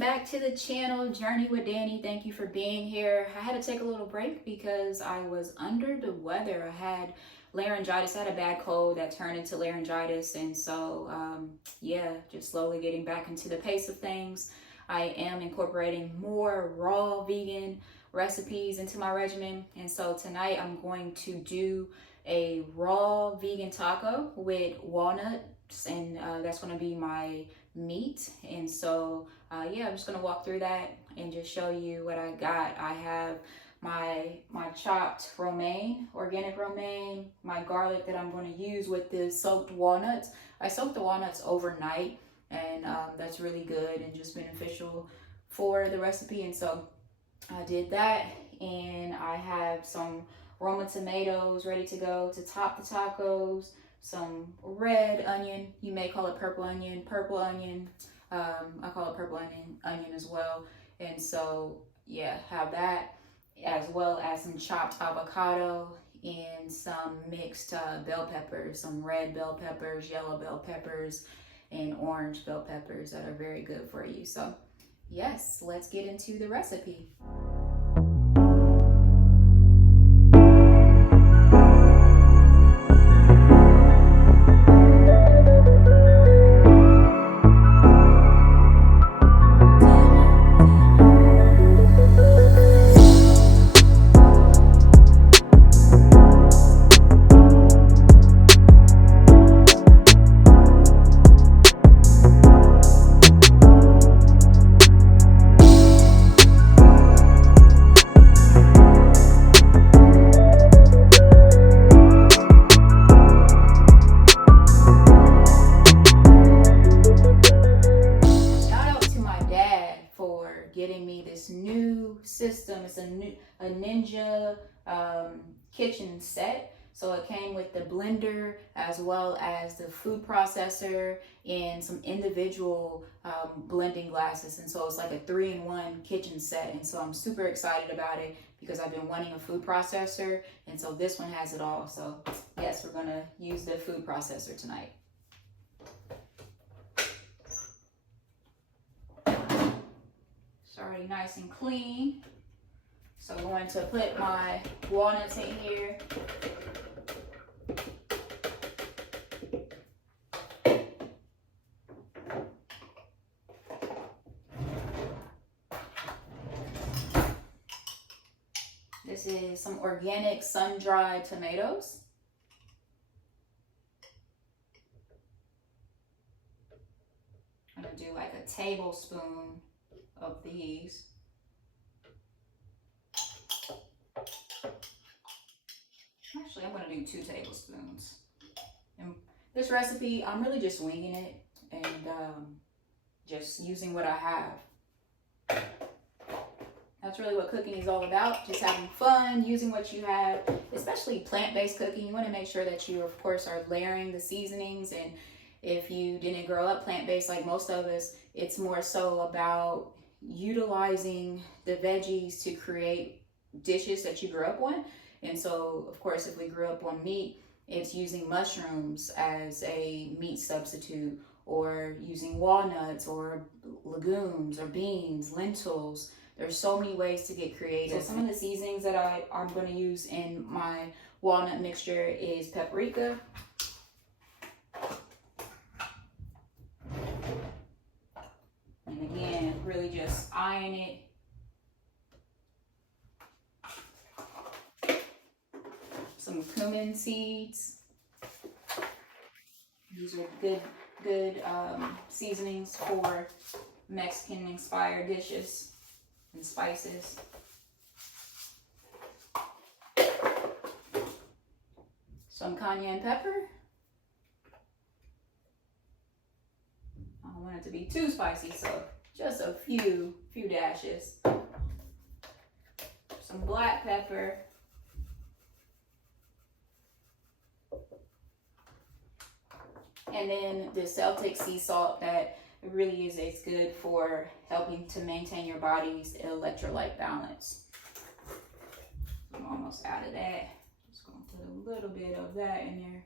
back to the channel, Journey with Danny. Thank you for being here. I had to take a little break because I was under the weather. I had laryngitis. I had a bad cold that turned into laryngitis, and so yeah, just slowly getting back into the pace of things. I am incorporating more raw vegan recipes into my regimen, and so tonight I'm going to do a raw vegan taco with walnuts, and that's going to be my meat. And so yeah, I'm just going to walk through that and just show you what I got. I have my chopped romaine, organic romaine, my garlic that I'm going to use with the soaked walnuts. I soaked the walnuts overnight, and that's really good and just beneficial for the recipe, and so I did that. And I have some Roma tomatoes ready to go to top the tacos, some red onion, you may call it purple onion, I call it purple onion as well. And so yeah, have that, as well as some chopped avocado and some mixed bell peppers, some red bell peppers, yellow bell peppers, and orange bell peppers that are very good for you. So yes, let's get into the recipe. Getting me this new system. It's a Ninja kitchen set. So it came with the blender as well as the food processor and some individual blending glasses. And so it's like a 3-in-1 kitchen set. And so I'm super excited about it because I've been wanting a food processor. And so this one has it all. So yes, we're gonna use the food processor tonight. Already nice and clean. So I'm going to put my walnuts in here. This is some organic sun-dried tomatoes. I'm gonna do like a tablespoon of these. Actually, I'm gonna do 2 tablespoons. And this recipe, I'm really just winging it and just using what I have. That's really what cooking is all about, just having fun, using what you have, especially plant-based cooking. You want to make sure that you, of course, are layering the seasonings. And if you didn't grow up plant-based like most of us, it's more so about utilizing the veggies to create dishes that you grew up on. And so, of course, if we grew up on meat, it's using mushrooms as a meat substitute, or using walnuts or legumes or beans, lentils. There's so many ways to get creative. So some of the seasonings that I'm going to use in my walnut mixture is paprika, and again, really just eyeing it. Some cumin seeds. These are good seasonings for Mexican inspired dishes and spices. Some cayenne pepper. I don't want it to be too spicy, so just a few dashes. Some black pepper. And then the Celtic Sea Salt that really is good for helping to maintain your body's electrolyte balance. I'm almost out of that. Just going to put a little bit of that in there.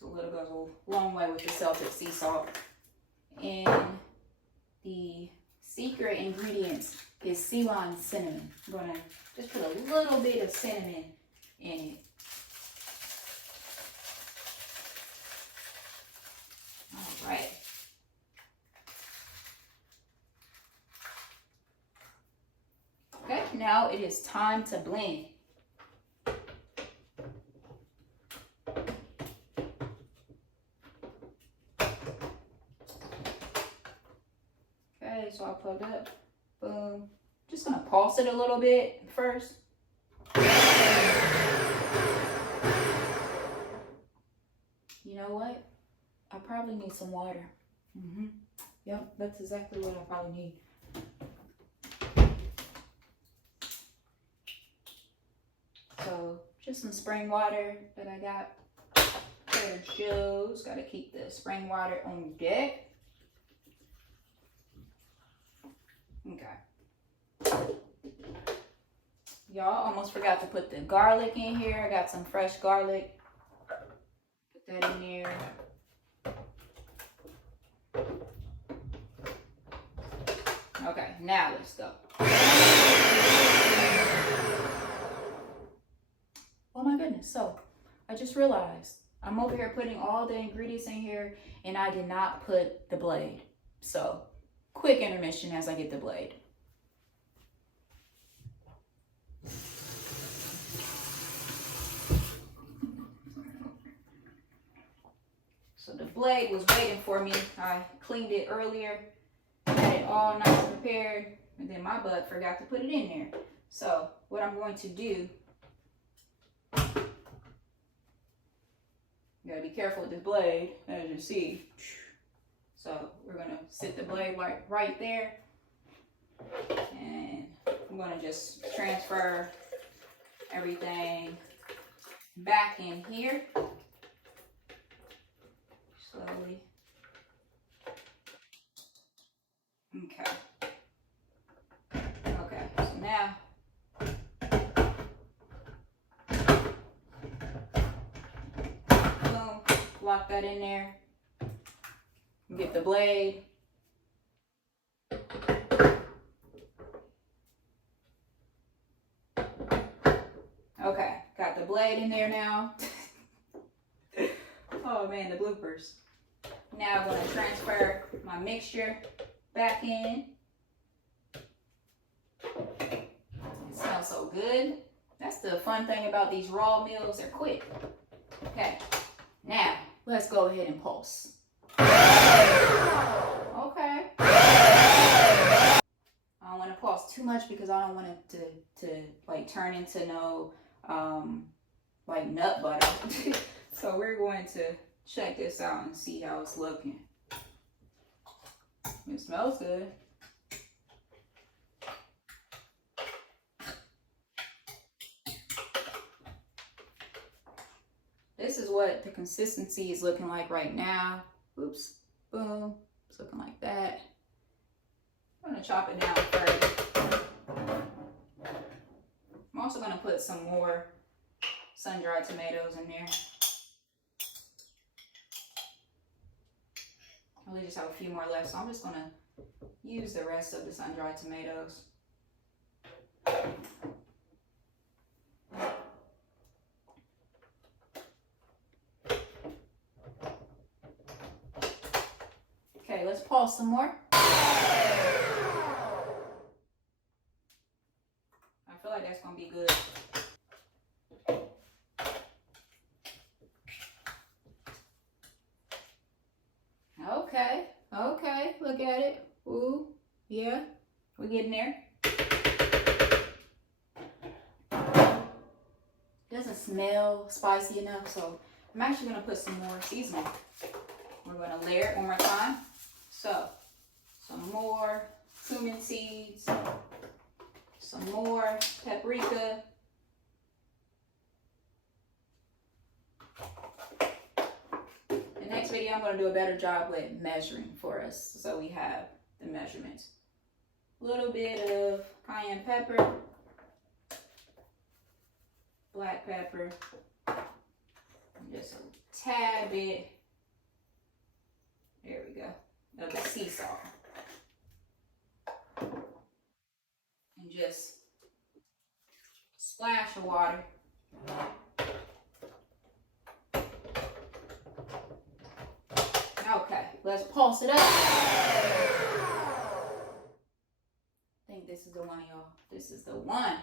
So a little goes a long way with the Celtic Sea Salt. And The secret ingredients is Ceylon Cinnamon. I'm gonna just put a little bit of cinnamon in it. All right. Okay, now it is time to blend. Okay, so I'll plug up. Boom. Just gonna pulse it a little bit first. You know what? I probably need some water. Yep, that's exactly what I probably need. So just some spring water that I got. There shows. Gotta keep the spring water on deck. Okay. Y'all, almost forgot to put the garlic in here. I got some fresh garlic. Put that in there. Okay, now let's go. Oh my goodness, so I just realized I'm over here putting all the ingredients in here and I did not put the blade. So quick intermission as I get the blade. So the blade was waiting for me. I cleaned it earlier, had it all nice and prepared, and then my butt forgot to put it in there. So what I'm going to do, you gotta be careful with this blade, as you see. So we're gonna sit the blade right there, and I'm gonna just transfer everything back in here slowly. Okay. Okay, so now boom, lock that in there. Get the blade. Okay, got the blade in there now. Oh man, the bloopers. Now I'm going to transfer my mixture back in. It smells so good. That's the fun thing about these raw meals, they're quick. Okay, now let's go ahead and pulse. Okay. I don't want to pulse too much because I don't want it to like turn into no like nut butter. So we're going to check this out and see how it's looking. It smells good. This is what the consistency is looking like right now. Oops, boom, it's looking like that. I'm gonna chop it down first. I'm also gonna put some more sun-dried tomatoes in there. I only just have a few more left, so I'm just gonna use the rest of the sun-dried tomatoes. Okay, let's pause some more. I feel like that's gonna be good. Okay, look at it. Ooh, yeah, we're getting there. Doesn't smell spicy enough, so I'm actually gonna put some more seasoning. We're gonna layer it one more time. So, some more cumin seeds, some more paprika, the next video I'm going to do a better job with measuring for us, so we have the measurements. A little bit of cayenne pepper, black pepper, and just a tad bit, there we go, of the sea salt. just splash of water. Okay, let's pulse it up. I think this is the one, y'all. This is the one.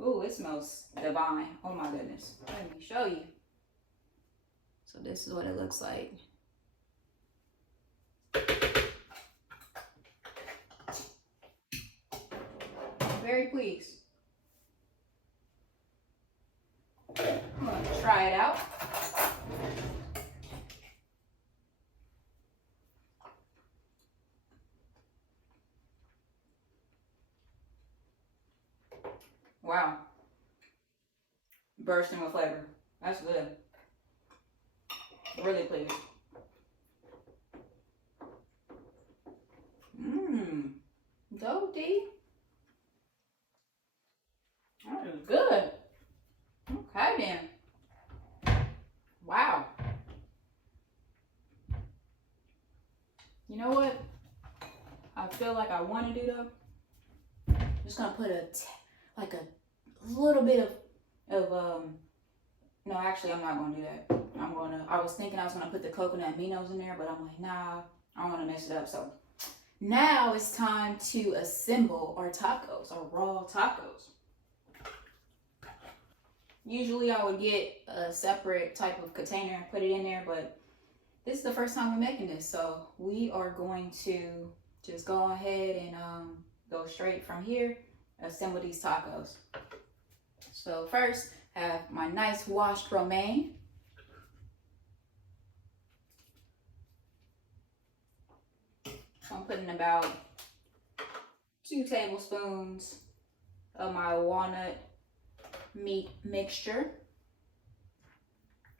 Ooh, it smells divine. Oh my goodness. Let me show you. So this is what it looks like. I'm very pleased. I'm going to try it out. Wow. Bursting with flavor. That's good. Really pleased. Go D. That is good. Okay then. Wow. You know what? I feel like I want to do though. I'm just gonna put a little bit of no, actually I'm not gonna do that. I was thinking I was gonna put the coconut aminos in there, but I'm like, nah, I don't wanna mess it up. So now it's time to assemble our tacos, our raw tacos. Usually I would get a separate type of container and put it in there, but this is the first time we're making this. So we are going to just go ahead and go straight from here, assemble these tacos. So first, I have my nice washed romaine. So I'm putting about 2 tablespoons of my walnut meat mixture.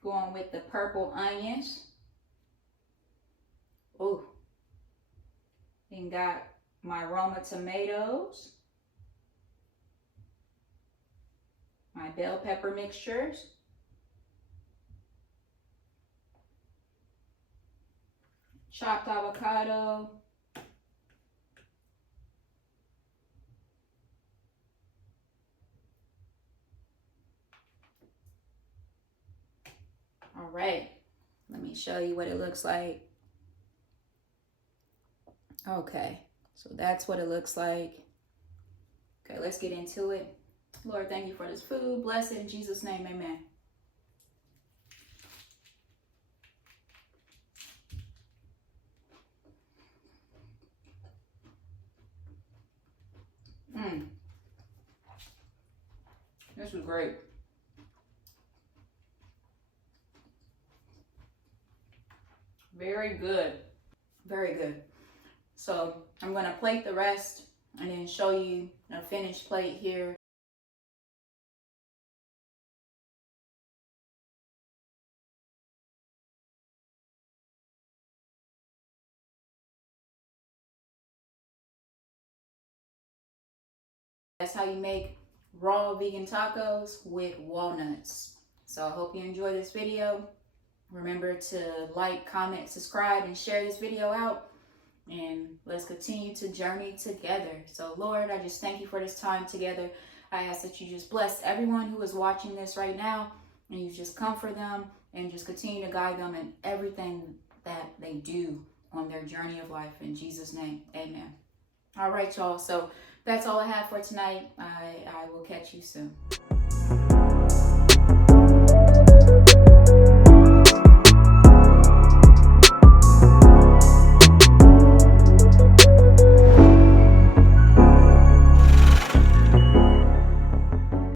Going with the purple onions. Ooh. Then got my Roma tomatoes. My bell pepper mixtures. Chopped avocado. All right, let me show you what it looks like. Okay, so that's what it looks like. Okay, let's get into it. Lord, thank you for this food. Bless it in Jesus' name, amen. This was great. Very good. Very good. So I'm going to plate the rest and then show you a finished plate here. That's how you make raw vegan tacos with walnuts. So I hope you enjoy this video. Remember to like, comment, subscribe, and share this video out. And let's continue to journey together. So Lord, I just thank you for this time together. I ask that you just bless everyone who is watching this right now, and you just comfort them and just continue to guide them in everything that they do on their journey of life. In Jesus' name, amen. All right, y'all. So that's all I have for tonight. I will catch you soon.